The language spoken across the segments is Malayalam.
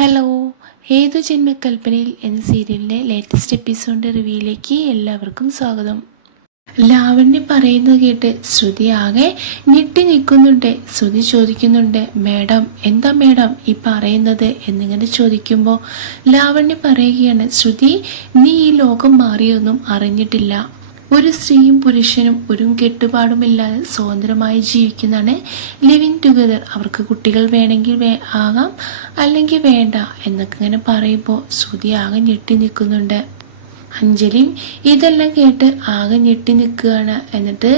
ഹലോ, ഏതു ജന്മകൽപ്പനയിൽ എന്ന സീരിയലിൻ്റെ ലേറ്റസ്റ്റ് എപ്പിസോഡിൻ്റെ റിവ്യൂയിലേക്ക് എല്ലാവർക്കും സ്വാഗതം. ലാവണ്യ പറയുന്നത് കേട്ട് ശ്രുതി ആകെ ഞെട്ടി നിൽക്കുന്നുണ്ട്. ശ്രുതി ചോദിക്കുന്നുണ്ട്, മേഡം എന്താ മേഡം ഈ പറയുന്നത് എന്നിങ്ങനെ ചോദിക്കുമ്പോൾ ലാവണ്യ പറയുകയാണ്, ശ്രുതി നീ ഈ ലോകം മാറിയൊന്നും അറിഞ്ഞിട്ടില്ല. ഒരു സ്ത്രീയും പുരുഷനും ഒരു കെട്ടുപാടുമില്ലാതെ സ്വതന്ത്രമായി ജീവിക്കുന്നതാണ് ലിവിങ് ടുഗദർ. അവർക്ക് കുട്ടികൾ വേണമെങ്കിൽ ആകാം, അല്ലെങ്കിൽ വേണ്ട എന്നൊക്കെ ഇങ്ങനെ പറയുമ്പോൾ ശ്രുതി ആകെ ഞെട്ടി നിൽക്കുന്നുണ്ട്. അഞ്ജലിയും ഇതെല്ലാം കേട്ട് ആകെ ഞെട്ടി നിൽക്കുകയാണ്. എന്നിട്ട്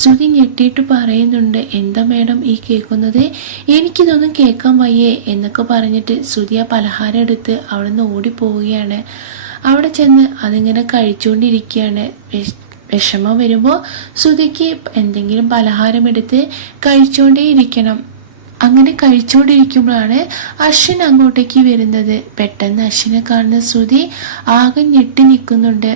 ശ്രുതി ഞെട്ടിയിട്ട് പറയുന്നുണ്ട്, എന്താ മേഡം ഈ കേൾക്കുന്നത്, എനിക്കിതൊന്നും കേൾക്കാൻ വയ്യേ എന്നൊക്കെ പറഞ്ഞിട്ട് ശ്രുതി ആ പലഹാരം എടുത്ത് അവിടെ നിന്ന് ഓടിപ്പോവുകയാണ്. അവിടെ ചെന്ന് അതിങ്ങനെ കഴിച്ചുകൊണ്ടിരിക്കുകയാണ്. വിഷമം വരുമ്പോൾ ശ്രുതിക്ക് എന്തെങ്കിലും പലഹാരം എടുത്ത് കഴിച്ചുകൊണ്ടേയിരിക്കണം. അങ്ങനെ കഴിച്ചുകൊണ്ടിരിക്കുമ്പോഴാണ് അശ്വിൻ അങ്ങോട്ടേക്ക് വരുന്നത്. പെട്ടെന്ന് അശ്വിനെ കാണുന്ന ശ്രുതി ആകെ ഞെട്ടി നിൽക്കുന്നുണ്ട്.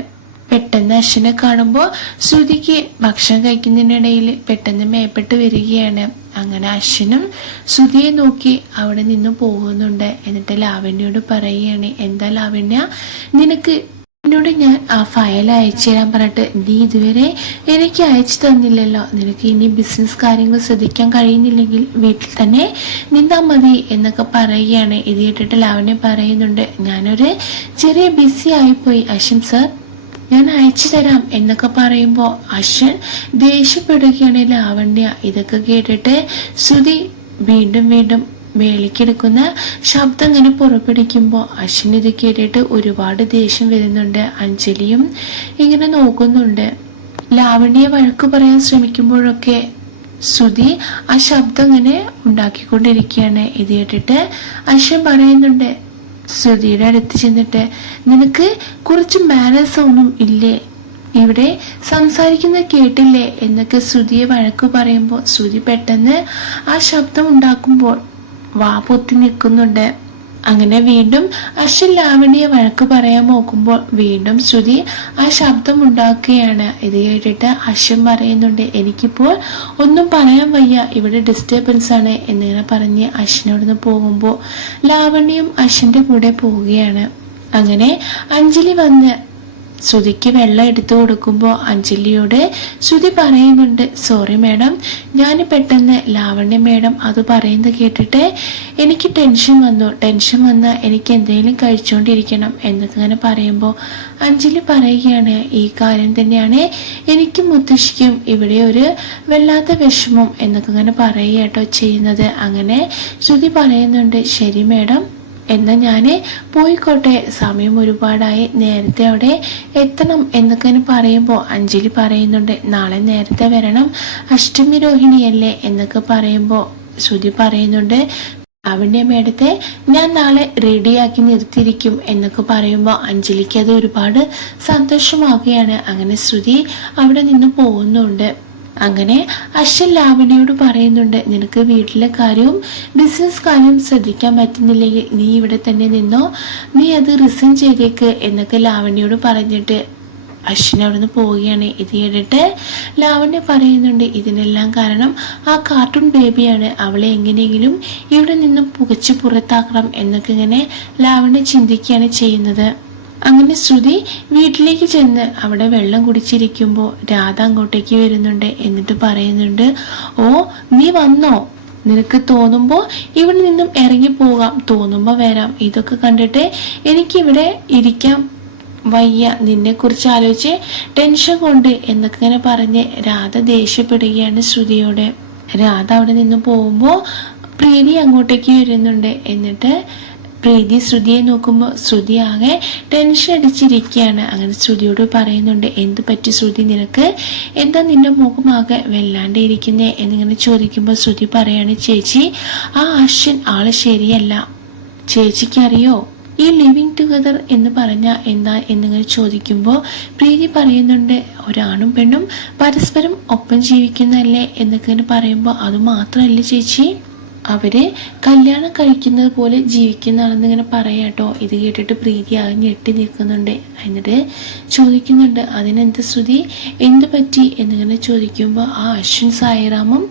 പെട്ടെന്ന് അശ്വിനെ കാണുമ്പോൾ ശ്രുതിക്ക് ഭക്ഷണം കഴിക്കുന്നതിനിടയിൽ പെട്ടെന്ന് മേപ്പെട്ട് വരികയാണ്. അങ്ങനെ അശ്വിനും ശ്രുതിയെ നോക്കി അവിടെ നിന്ന് പോകുന്നുണ്ട്. എന്നിട്ട് ലാവണ്യോട് പറയുകയാണ്, എന്താ ലാവണ്യ, നിനക്ക് എന്നോട് ഞാൻ ആ ഫയൽ അയച്ചു തരാൻ പറഞ്ഞിട്ട് നീ ഇതുവരെ എനിക്ക് അയച്ചു തന്നില്ലല്ലോ. നിനക്ക് ഇനി ബിസിനസ് കാര്യങ്ങൾ ശ്രദ്ധിക്കാൻ കഴിയുന്നില്ലെങ്കിൽ വീട്ടിൽ തന്നെ നിന്നാ മതി എന്നൊക്കെ പറയുകയാണ്. ഇത് കേട്ടിട്ട് ലാവണ്യ പറയുന്നുണ്ട്, ഞാനൊരു ചെറിയ ബിസി ആയിപ്പോയി അശ്വിൻ സർ, ഞാൻ അയച്ചു തരാം എന്നൊക്കെ പറയുമ്പോൾ അശ്വിൻ ദേഷ്യപ്പെടുകയാണ്. ലാവണ്യ ഇതൊക്കെ കേട്ടിട്ട് ശ്രുതി വീണ്ടും വീണ്ടും മേളിക്കെടുക്കുന്ന ശബ്ദം ഇങ്ങനെ പുറപ്പെടുവിക്കുമ്പോൾ അശ്വിൻ ഇത് കേട്ടിട്ട് ഒരുപാട് ദേഷ്യം വരുന്നുണ്ട്. അഞ്ജലിയും ഇങ്ങനെ നോക്കുന്നുണ്ട്. ലാവണ്യെ വഴക്ക് പറയാൻ ശ്രമിക്കുമ്പോഴൊക്കെ ശ്രുതി ആ ശബ്ദം ഇങ്ങനെ ഉണ്ടാക്കിക്കൊണ്ടിരിക്കുകയാണ്. ഇത് കേട്ടിട്ട് അശ്വിൻ പറയുന്നുണ്ട്, ശ്രുതിയുടെ അടുത്ത് ചെന്നിട്ട്, നിനക്ക് കുറച്ച് മാനേഴ്സ് ഒന്നും ഇല്ലേ, ഇവിടെ സംസാരിക്കുന്ന കേട്ടില്ലേ എന്നൊക്കെ ശ്രുതിയെ വഴക്ക് പറയുമ്പോൾ ശ്രുതി പെട്ടെന്ന് ആ ശബ്ദം ഉണ്ടാക്കുമ്പോൾ വാ പൊത്തി നിൽക്കുന്നുണ്ട്. അങ്ങനെ വീണ്ടും അശ്വിൻ ലാവണ്യെ വഴക്ക് പറയാൻ നോക്കുമ്പോൾ വീണ്ടും ശ്രുതി ആ ശബ്ദം ഉണ്ടാക്കുകയാണ്. ഇത് കേട്ടിട്ട് അശ്വിൻ പറയുന്നുണ്ട്, എനിക്കിപ്പോൾ ഒന്നും പറയാൻ വയ്യ, ഇവിടെ ഡിസ്റ്റർബൻസ് ആണ് എന്നിങ്ങനെ പറഞ്ഞ് അശ്വിനോടൊന്ന് പോകുമ്പോൾ ലാവണ്യം അശ്വിൻ്റെ കൂടെ പോവുകയാണ്. അങ്ങനെ അഞ്ജലി വന്ന് ശ്രുതിക്ക് വെള്ളം എടുത്തു കൊടുക്കുമ്പോൾ അഞ്ജലിയോട് ശ്രുതി പറയുന്നുണ്ട്, സോറി മേഡം, ഞാൻ പെട്ടെന്ന് ലാവണ്യ മേഡം അത് പറയുന്നത് കേട്ടിട്ട് എനിക്ക് ടെൻഷൻ വന്നാൽ എനിക്ക് എന്തെങ്കിലും കഴിച്ചുകൊണ്ടിരിക്കണം എന്നൊക്കെ ഇങ്ങനെ പറയുമ്പോൾ അഞ്ജലി പറയുകയാണ്, ഈ കാര്യം തന്നെയാണ് എനിക്കും മുത്തശ്ശിക്കും ഇവിടെ ഒരു വല്ലാത്ത വിഷമം എന്നൊക്കെ ഇങ്ങനെ പറയുക കേട്ടോ ചെയ്യുന്നത്. അങ്ങനെ ശ്രുതി പറയുന്നുണ്ട്, ശരി മേഡം, എന്നാൽ ഞാൻ പോയിക്കോട്ടെ, സമയം ഒരുപാടായി, നേരത്തെ അവിടെ എത്തണം എന്നൊക്കെ പറയുമ്പോൾ അഞ്ജലി പറയുന്നുണ്ട്, നാളെ നേരത്തെ വരണം, അഷ്ടമി രോഹിണിയല്ലേ എന്നൊക്കെ പറയുമ്പോൾ ശ്രുതി പറയുന്നുണ്ട്, അവൻ്റെ മേടത്തെ ഞാൻ നാളെ റെഡിയാക്കി നിർത്തിയിരിക്കും എന്നൊക്കെ പറയുമ്പോൾ അഞ്ജലിക്ക് അത് ഒരുപാട് സന്തോഷമാവുകയാണ്. അങ്ങനെ ശ്രുതി അവിടെ നിന്ന് പോകുന്നുണ്ട്. അങ്ങനെ അശ്വിൻ ലാവണ്യോട് പറയുന്നുണ്ട്, നിനക്ക് വീട്ടിലെ കാര്യവും ബിസിനസ് കാര്യവും ശ്രദ്ധിക്കാൻ പറ്റുന്നില്ലെങ്കിൽ നീ ഇവിടെ തന്നെ നിന്നോ, നീ അത് റിസൈൻ ചെയ്തേക്ക് എന്നൊക്കെ ലാവണ്യോട് പറഞ്ഞിട്ട് അശ്വിൻ അവിടെ നിന്ന് പോവുകയാണ്. ഇത് കേട്ടിട്ട് ലാവണ്യ പറയുന്നുണ്ട്, ഇതിനെല്ലാം കാരണം ആ കാർട്ടൂൺ ബേബിയാണ്, അവളെ എങ്ങനെയെങ്കിലും ഇവിടെ നിന്നും പുകച്ചു പുറത്താക്കണം എന്നൊക്കെ ഇങ്ങനെ ലാവണ്യ ചിന്തിക്കുകയാണ് ചെയ്യുന്നത്. അങ്ങനെ ശ്രുതി വീട്ടിലേക്ക് ചെന്ന് അവിടെ വെള്ളം കുടിച്ചിരിക്കുമ്പോൾ രാധ അങ്ങോട്ടേക്ക് വരുന്നുണ്ട്. എന്നിട്ട് പറയുന്നുണ്ട്, ഓ നീ വന്നോ, നിനക്ക് തോന്നുമ്പോൾ ഇവിടെ നിന്നും ഇറങ്ങി പോകാം, തോന്നുമ്പോൾ വരാം, ഇതൊക്കെ കണ്ടിട്ട് എനിക്കിവിടെ ഇരിക്കാൻ വയ്യ, നിന്നെ കുറിച്ച് ആലോചിച്ച് ടെൻഷൻ കൊണ്ട് എന്നൊക്കെ ഇങ്ങനെ പറഞ്ഞ് രാധ ദേഷ്യപ്പെടുകയാണ് ശ്രുതിയോട്. രാധ അവിടെ നിന്ന് പോകുമ്പോൾ പ്രീതി അങ്ങോട്ടേക്ക് വരുന്നുണ്ട്. എന്നിട്ട് പ്രീതി ശ്രുതിയെ നോക്കുമ്പോൾ ശ്രുതി ആകെ ടെൻഷൻ അടിച്ചിരിക്കുകയാണ്. അങ്ങനെ ശ്രുതിയോട് പറയുന്നുണ്ട്, എന്ത് പറ്റി ശ്രുതി, നിനക്ക് എന്താ നിന്റെ മുഖമാകെ വെല്ലാണ്ട് ഇരിക്കുന്നേ എന്നിങ്ങനെ ചോദിക്കുമ്പോൾ ശ്രുതി പറയാണ്, ചേച്ചി ആ അശ്വിൻ ആള് ശരിയല്ല, ചേച്ചിക്കറിയോ ഈ ലിവിങ് ടുഗദർ എന്ന് പറഞ്ഞാൽ എന്താ എന്നിങ്ങനെ ചോദിക്കുമ്പോൾ പ്രീതി പറയുന്നുണ്ട്, ഒരാണും പെണ്ണും പരസ്പരം ഒപ്പം ജീവിക്കുന്നല്ലേ എന്നൊക്കെ പറയുമ്പോൾ അത് മാത്രമല്ല ചേച്ചി, അവര് കല്യാണം കഴിക്കുന്നത് പോലെ ജീവിക്കുന്നതാണെന്ന് ഇങ്ങനെ പറയാട്ടോ. ഇത് കേട്ടിട്ട് പ്രീതി ആകെ ഞെട്ടി നിൽക്കുന്നുണ്ട്. എന്നിട്ട് ചോദിക്കുന്നുണ്ട്, അതിനെന്ത് ശ്രുതി, എന്ത് പറ്റി എന്നിങ്ങനെ ചോദിക്കുമ്പോൾ ആ അശ്വിൻ സായിറാമും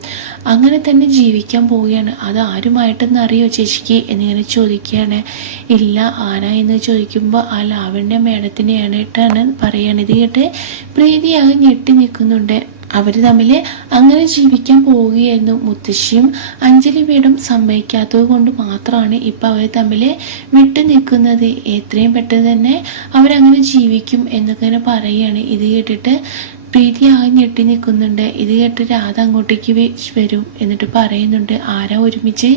അങ്ങനെ തന്നെ ജീവിക്കാൻ പോവുകയാണ്, അത് ആരുമായിട്ടെന്ന് അറിയോ ചേച്ചിക്ക് എന്നിങ്ങനെ ചോദിക്കുകയാണ്. ഇല്ല, ആന എന്ന് ചോദിക്കുമ്പോൾ ആ ലാവണ്യ മേഡത്തിനെയാണ് പറയാണ്. ഇത് കേട്ട് പ്രീതി ആകെ ഞെട്ടി നിൽക്കുന്നുണ്ട്. അവർ തമ്മിൽ അങ്ങനെ ജീവിക്കാൻ പോവുകയായിരുന്നു. മുത്തശ്ശിയും അഞ്ജലി വീടും സമ്മതിക്കാത്തത് കൊണ്ട് മാത്രമാണ് ഇപ്പം അവർ തമ്മിൽ വിട്ടു നിൽക്കുന്നത്. എത്രയും പെട്ടെന്ന് തന്നെ അവരങ്ങനെ ജീവിക്കും എന്നൊക്കെ പറയുകയാണ്. ഇത് കേട്ടിട്ട് പ്രീതി ആകെ ഞെട്ടി നിൽക്കുന്നുണ്ട്. ഇത് കേട്ട് രാധ അങ്ങോട്ടേക്ക് വരും. എന്നിട്ട് പറയുന്നുണ്ട്, ആരാ ഒരുമിച്ച്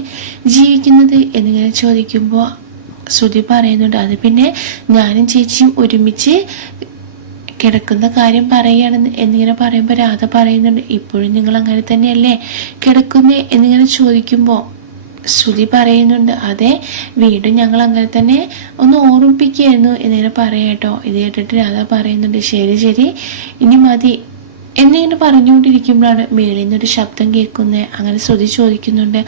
ജീവിക്കുന്നത് എന്നിങ്ങനെ ചോദിക്കുമ്പോൾ ശ്രുതി പറയുന്നുണ്ട്, അത് പിന്നെ ഞാനും ചേച്ചിയും ഒരുമിച്ച് കിടക്കുന്ന കാര്യം പറയുകയാണെന്ന് എന്നിങ്ങനെ പറയുമ്പോൾ രാധ പറയുന്നുണ്ട്, ഇപ്പോഴും നിങ്ങൾ അങ്ങനെ തന്നെയല്ലേ കിടക്കുന്നേ എന്നിങ്ങനെ ചോദിക്കുമ്പോൾ ശ്രുതി പറയുന്നുണ്ട്, അതെ, വീണ്ടും ഞങ്ങൾ അങ്ങനെ തന്നെ ഒന്ന് ഓർമ്മിപ്പിക്കുകയായിരുന്നു എന്നിങ്ങനെ പറയാട്ടോ. ഇത് കേട്ടിട്ട് രാധ പറയുന്നുണ്ട്, ശരി ശരി ഇനി മതി എന്നിങ്ങനെ പറഞ്ഞുകൊണ്ടിരിക്കുമ്പോഴാണ് മേളിൽ നിന്നൊരു ശബ്ദം കേൾക്കുന്നത്. അങ്ങനെ ശ്രുതി ചോദിക്കുന്നുണ്ട്,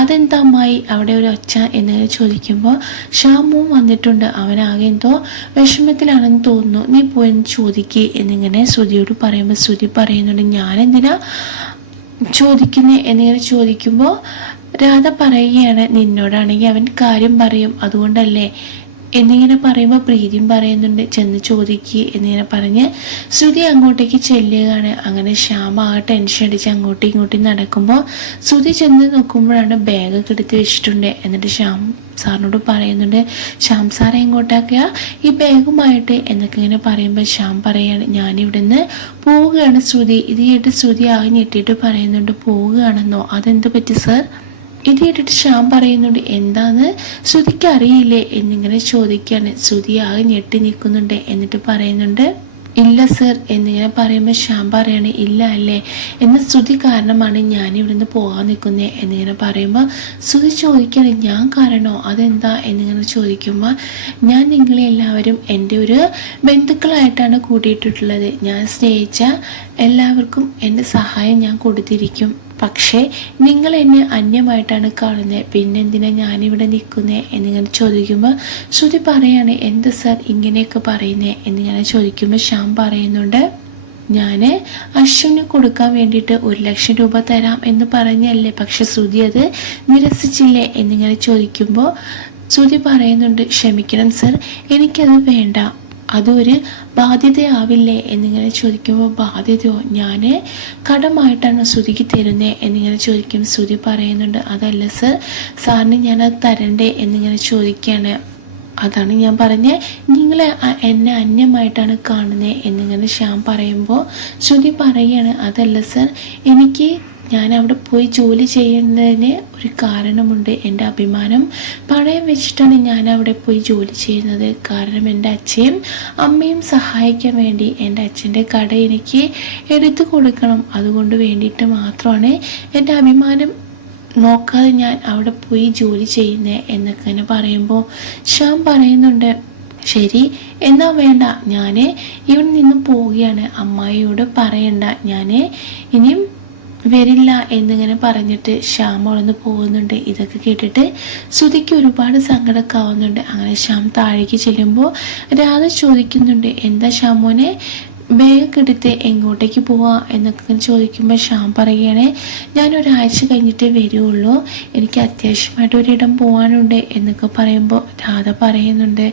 അതെന്താ അമ്മായി അവിടെ ഒരു ഒച്ച എന്നിങ്ങനെ ചോദിക്കുമ്പോൾ ശ്യാമുവും വന്നിട്ടുണ്ട്. അവനാകെ എന്തോ വിഷമത്തിലാണെന്ന് തോന്നുന്നു, നീ പോയി ചോദിക്കേ എന്നിങ്ങനെ ശ്രുതിയോട് പറയുമ്പോൾ ശ്രുതി പറയുന്നുണ്ട്, ഞാനെന്തിനാ ചോദിക്കുന്നേ എന്നിങ്ങനെ ചോദിക്കുമ്പോൾ രാധ പറയുകയാണ്, നിന്നോടാണെങ്കിൽ അവൻ കാര്യം പറയും, അതുകൊണ്ടല്ലേ എന്നിങ്ങനെ പറയുമ്പോൾ പ്രീതിയും പറയുന്നുണ്ട്, ചെന്ന് ചോദിക്കുക എന്നിങ്ങനെ പറഞ്ഞ് ശ്രുതി അങ്ങോട്ടേക്ക് ചെല്ലുകയാണ്. അങ്ങനെ ശ്യാമ ആ ടെൻഷൻ അടിച്ച് അങ്ങോട്ടും ഇങ്ങോട്ടും നടക്കുമ്പോൾ ശ്രുതി ചെന്ന് നോക്കുമ്പോഴാണ് ബാഗൊക്കെ എടുത്ത് വെച്ചിട്ടുണ്ട്. എന്നിട്ട് ശ്യാം സാറിനോട് പറയുന്നുണ്ട്, ശ്യാം സാറെ എങ്ങോട്ടാക്കുക ഈ ബാഗുമായിട്ട് എന്നൊക്കെ ഇങ്ങനെ പറയുമ്പോൾ ശ്യാം പറയാണ്, ഞാനിവിടുന്ന് പോവുകയാണ് ശ്രുതി. ഇത് കേട്ട് ശ്രുതി ആകെ ഞെട്ടിയിട്ട് പറയുന്നുണ്ട്, പോവുകയാണെന്നോ, അതെന്ത് പറ്റി സർ? ഇത് കേട്ടിട്ട് ശ്യാം പറയുന്നുണ്ട്, എന്താന്ന് ശ്രുതിക്ക് അറിയില്ലേ എന്നിങ്ങനെ ചോദിക്കുകയാണ്. ശ്രുതി ആകെ ഞെട്ടി നിൽക്കുന്നുണ്ട്. എന്നിട്ട് പറയുന്നുണ്ട്, ഇല്ല സർ എന്നിങ്ങനെ പറയുമ്പോൾ ശ്യാം പറയാണ്, ഇല്ല അല്ലേ, എന്ന ശ്രുതി കാരണമാണ് ഞാൻ ഇവിടുന്ന് പോകാൻ നിൽക്കുന്നത് എന്നിങ്ങനെ പറയുമ്പോൾ ശ്രുതി ചോദിക്കുകയാണ്, ഞാൻ കാരണോ, അതെന്താ എന്നിങ്ങനെ ചോദിക്കുമ്പോൾ ഞാൻ നിങ്ങളെ എല്ലാവരും എൻ്റെ ഒരു ബന്ധുക്കളായിട്ടാണ് കൂട്ടിയിട്ടുള്ളത്. ഞാൻ സ്നേഹിച്ച എല്ലാവർക്കും എൻ്റെ സഹായം ഞാൻ കൊടുത്തിരിക്കും. പക്ഷേ നിങ്ങൾ എന്നെ അന്യമായിട്ടാണ് കാണുന്നത്, പിന്നെന്തിനാ ഞാനിവിടെ നിൽക്കുന്നത് എന്നിങ്ങനെ ചോദിക്കുമ്പോൾ ശ്രുതി പറയാണ്, എന്ത് സർ ഇങ്ങനെയൊക്കെ പറയുന്നേ എന്നിങ്ങനെ ചോദിക്കുമ്പോൾ ശ്യാം പറയുന്നുണ്ട്, ഞാൻ അശ്വിന് കൊടുക്കാൻ വേണ്ടിയിട്ട് 1,00,000 രൂപ തരാം എന്ന് പറഞ്ഞല്ലേ, പക്ഷെ ശ്രുതി അത് നിരസിച്ചില്ലേ എന്നിങ്ങനെ ചോദിക്കുമ്പോൾ ശ്രുതി പറയുന്നുണ്ട്, ക്ഷമിക്കണം സർ, എനിക്കത് വേണ്ട, അതൊരു ബാധ്യതയാവില്ലേ എന്നിങ്ങനെ ചോദിക്കുമ്പോൾ ബാധ്യതയോ, ഞാൻ കടമായിട്ടാണ് ശ്രുതിക്ക് തരുന്നത് എന്നിങ്ങനെ ചോദിക്കും. ശ്രുതി പറയുന്നുണ്ട്, അതല്ല സർ, സാറിന് ഞാനത് തരണ്ടേ എന്നിങ്ങനെ ചോദിക്കുകയാണ്. അതാണ് ഞാൻ പറഞ്ഞത്, നിങ്ങളെ എന്നെ അന്യമായിട്ടാണ് കാണുന്നത് എന്നിങ്ങനെ ശ്യാം പറയുമ്പോൾ ശ്രുതി പറയുകയാണ്, അതല്ല സർ, ഞാൻ അവിടെ പോയി ജോലി ചെയ്യുന്നതിന് ഒരു കാരണമുണ്ട്. എൻ്റെ അഭിമാനം പണയം വെച്ചിട്ടാണ് ഞാൻ അവിടെ പോയി ജോലി ചെയ്യുന്നത്. കാരണം എൻ്റെ അച്ഛയും അമ്മയും സഹായിക്കാൻ വേണ്ടി എൻ്റെ അച്ഛൻ്റെ കട എനിക്ക് എടുത്തു കൊടുക്കണം, അതുകൊണ്ട് വേണ്ടിയിട്ട് മാത്രമാണ് എൻ്റെ അഭിമാനം നോക്കാതെ ഞാൻ അവിടെ പോയി ജോലി ചെയ്യുന്നത് എന്നൊക്കെ തന്നെ പറയുമ്പോൾ ശ്യാം പറയുന്നുണ്ട്, ശരി എന്നാ വേണ്ട, ഞാൻ ഇവിടെ നിന്ന് പോവുകയാണ്, അമ്മായിയോട് പറയണ്ട, ഞാൻ ഇനിയും വരില്ല എന്നിങ്ങനെ പറഞ്ഞിട്ട് ശ്യാം അവിടെ പോകുന്നുണ്ട്. ഇതൊക്കെ കേട്ടിട്ട് ശ്രുതിക്ക് ഒരുപാട് സങ്കടമൊക്കെ ആവുന്നുണ്ട്. അങ്ങനെ ശ്യാം താഴേക്ക് ചെല്ലുമ്പോൾ രാധ ചോദിക്കുന്നുണ്ട്, എന്താ ശ്യാമോനെ ബാഗൊക്കെ എടുത്ത് എങ്ങോട്ടേക്ക് പോവാ എന്നൊക്കെ ചോദിക്കുമ്പോൾ ശ്യാം പറയുകയാണെ, ഞാൻ ഒരാഴ്ച കഴിഞ്ഞിട്ടേ വരുള്ളൂ, എനിക്ക് അത്യാവശ്യമായിട്ട് ഒരിടം പോകാനുണ്ട് എന്നൊക്കെ പറയുമ്പോൾ രാധ പറയുന്നുണ്ട്,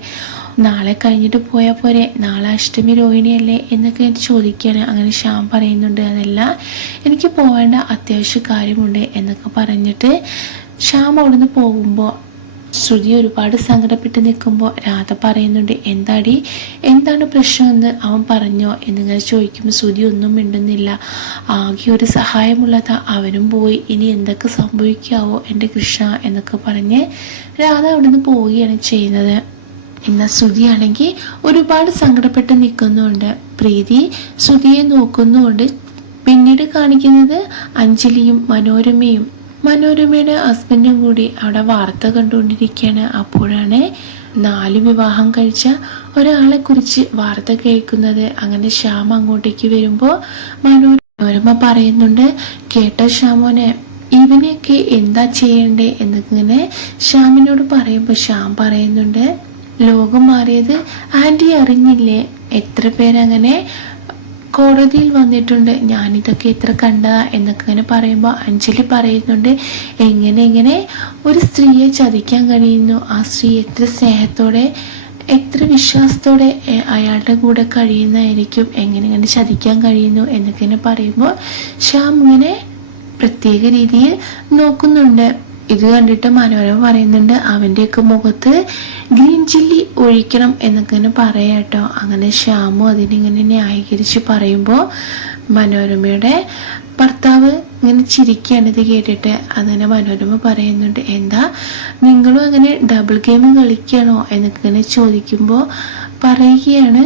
നാളെ കഴിഞ്ഞിട്ട് പോയാൽ പോരെ, നാളെ അഷ്ടമി രോഹിണിയല്ലേ എന്നൊക്കെ ചോദിക്കുകയാണ്. അങ്ങനെ ശ്യാം പറയുന്നുണ്ട്, അതല്ല, എനിക്ക് പോവേണ്ട അത്യാവശ്യ കാര്യമുണ്ട് എന്നൊക്കെ പറഞ്ഞിട്ട് ശ്യാം അവിടുന്ന് പോകുമ്പോൾ ശ്രുതി ഒരുപാട് സങ്കടപ്പെട്ട് നിൽക്കുമ്പോൾ രാധ പറയുന്നുണ്ട്, എന്താണ് പ്രശ്നമെന്ന് അവൻ പറഞ്ഞോ എന്നിങ്ങനെ ചോദിക്കുമ്പോൾ ശ്രുതി ഒന്നും മിണ്ടുന്നില്ല. ആകെ ഒരു സഹായമുള്ളതാ, അവനും പോയി, ഇനി എന്തൊക്കെ സംഭവിക്കാവോ എൻ്റെ കൃഷ്ണ എന്നൊക്കെ പറഞ്ഞ് രാധ അവിടുന്ന് പോവുകയാണ് ചെയ്യുന്നത്. എന്നാൽ ശ്രുതിയാണെങ്കിൽ ഒരുപാട് സങ്കടപ്പെട്ട് നിൽക്കുന്നുണ്ട്. പ്രീതി ശ്രുതിയെ നോക്കുന്നുണ്ട്. പിന്നീട് കാണിക്കുന്നത് അഞ്ജലിയും മനോരമയുടെ ഹസ്ബൻഡും കൂടി അവിടെ വാർത്ത കണ്ടുകൊണ്ടിരിക്കുകയാണ്. അപ്പോഴാണ് 4 വിവാഹം കഴിച്ച ഒരാളെ കുറിച്ച് വാർത്ത കേൾക്കുന്നത്. അങ്ങനെ ശ്യാം അങ്ങോട്ടേക്ക് വരുമ്പോൾ മനോരമ പറയുന്നുണ്ട്, കേട്ടോ ശ്യാമോനെ, ഇവനെയൊക്കെ എന്താ ചെയ്യണ്ടേ എന്നൊക്കെ ഇങ്ങനെ ശ്യാമിനോട് പറയുമ്പോൾ ശ്യാം പറയുന്നുണ്ട്, ലോകം മാറിയത് ആൻറ്റി അറിഞ്ഞില്ലേ, എത്ര പേരങ്ങനെ കോടതിയിൽ വന്നിട്ടുണ്ട്, ഞാനിതൊക്കെ എത്ര കണ്ടതാ എന്നൊക്കെ ഇങ്ങനെ പറയുമ്പോൾ അഞ്ജലി പറയുന്നുണ്ട്, എങ്ങനെ ഒരു സ്ത്രീയെ ചതിക്കാൻ കഴിയുന്നു, ആ സ്ത്രീ എത്ര സ്നേഹത്തോടെ എത്ര വിശ്വാസത്തോടെ അയാളുടെ കൂടെ കഴിയുന്നതായിരിക്കും, എങ്ങനെ ചതിക്കാൻ കഴിയുന്നു എന്നൊക്കെ ഇങ്ങനെ പറയുമ്പോൾ ശ്യാം ഇങ്ങനെ പ്രത്യേക രീതിയിൽ നോക്കുന്നുണ്ട്. ഇത് കണ്ടിട്ട് മനോരമ പറയുന്നുണ്ട്, അവൻ്റെയൊക്കെ മുഖത്ത് ഗ്രീൻ ചില്ലി ഒഴിക്കണം എന്നൊക്കെ ഇങ്ങനെ പറയാട്ടോ. അങ്ങനെ ശ്യാമും അതിനിങ്ങനെ ന്യായീകരിച്ച് പറയുമ്പോൾ മനോരമയുടെ ഭർത്താവ് ഇങ്ങനെ ചിരിക്കുകയാണ് ഇത് കേട്ടിട്ട്. അങ്ങനെ മനോരമ പറയുന്നുണ്ട്, എന്താ നിങ്ങളും അങ്ങനെ ഡബിൾ ഗെയിം കളിക്കണോ എന്നൊക്കെ ഇങ്ങനെ ചോദിക്കുമ്പോൾ പറയുകയാണ്,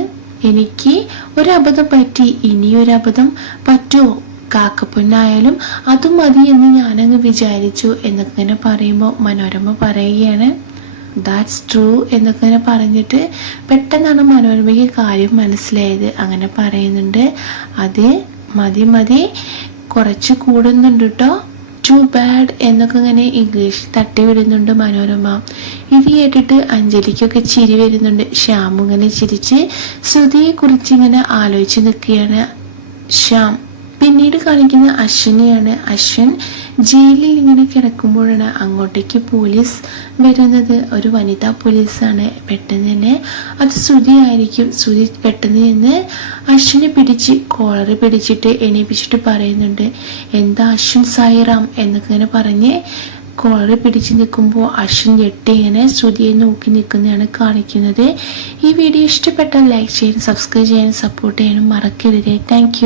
എനിക്ക് ഒരബദ്ധം പറ്റി, ഇനിയൊരബദ്ധം പറ്റുമോ, കാക്കപ്പൊന്നായാലും അതും മതി എന്ന് ഞാനങ്ങ് വിചാരിച്ചു എന്നൊക്കെ ഇങ്ങനെ പറയുമ്പോൾ മനോരമ പറയുകയാണ്, ദാറ്റ്സ് ട്രൂ എന്നൊക്കെ ഇങ്ങനെ പറഞ്ഞിട്ട് പെട്ടെന്നാണ് മനോരമയ്ക്ക് കാര്യം മനസ്സിലായത്. അങ്ങനെ പറയുന്നുണ്ട്, അത് മതി കുറച്ച് കൂടുന്നുണ്ട് കേട്ടോ, ടു ബാഡ് എന്നൊക്കെ ഇങ്ങനെ ഇംഗ്ലീഷിൽ തട്ടി വിടുന്നുണ്ട് മനോരമ. ഇത് കേട്ടിട്ട് അഞ്ജലിക്കൊക്കെ ചിരി വരുന്നുണ്ട്. ശ്യാം ഇങ്ങനെ ചിരിച്ച് ശ്രുതിയെ കുറിച്ച് ഇങ്ങനെ ആലോചിച്ച് നിൽക്കുകയാണ് ശ്യാം. പിന്നീട് കാണിക്കുന്ന അശ്വിനെയാണ്. അശ്വിൻ ജയിലിൽ ഇങ്ങനെ കിടക്കുമ്പോഴാണ് അങ്ങോട്ടേക്ക് പോലീസ് വരുന്നത്. ഒരു വനിതാ പോലീസാണ്. പെട്ടെന്ന് തന്നെ അത് ശ്രുതി ആയിരിക്കും. ശ്രുതി പെട്ടെന്ന് നിന്ന് അശ്വിനെ പിടിച്ച് കോളറ് പിടിച്ചിട്ട് എണീപ്പിച്ചിട്ട് പറയുന്നുണ്ട്, എന്താ അശ്വിൻ സായിറാം എന്നൊക്കെ ഇങ്ങനെ പറഞ്ഞ് കോളറ് പിടിച്ച് നിൽക്കുമ്പോൾ അശ്വിൻ ഞെട്ടി ഇങ്ങനെ ശ്രുതിയെ നോക്കി നിൽക്കുന്നതാണ് കാണിക്കുന്നത്. ഈ വീഡിയോ ഇഷ്ടപ്പെട്ടാൽ ലൈക്ക് ചെയ്യാനും സബ്സ്ക്രൈബ് ചെയ്യാനും സപ്പോർട്ട് ചെയ്യാനും മറക്കരുത്. താങ്ക്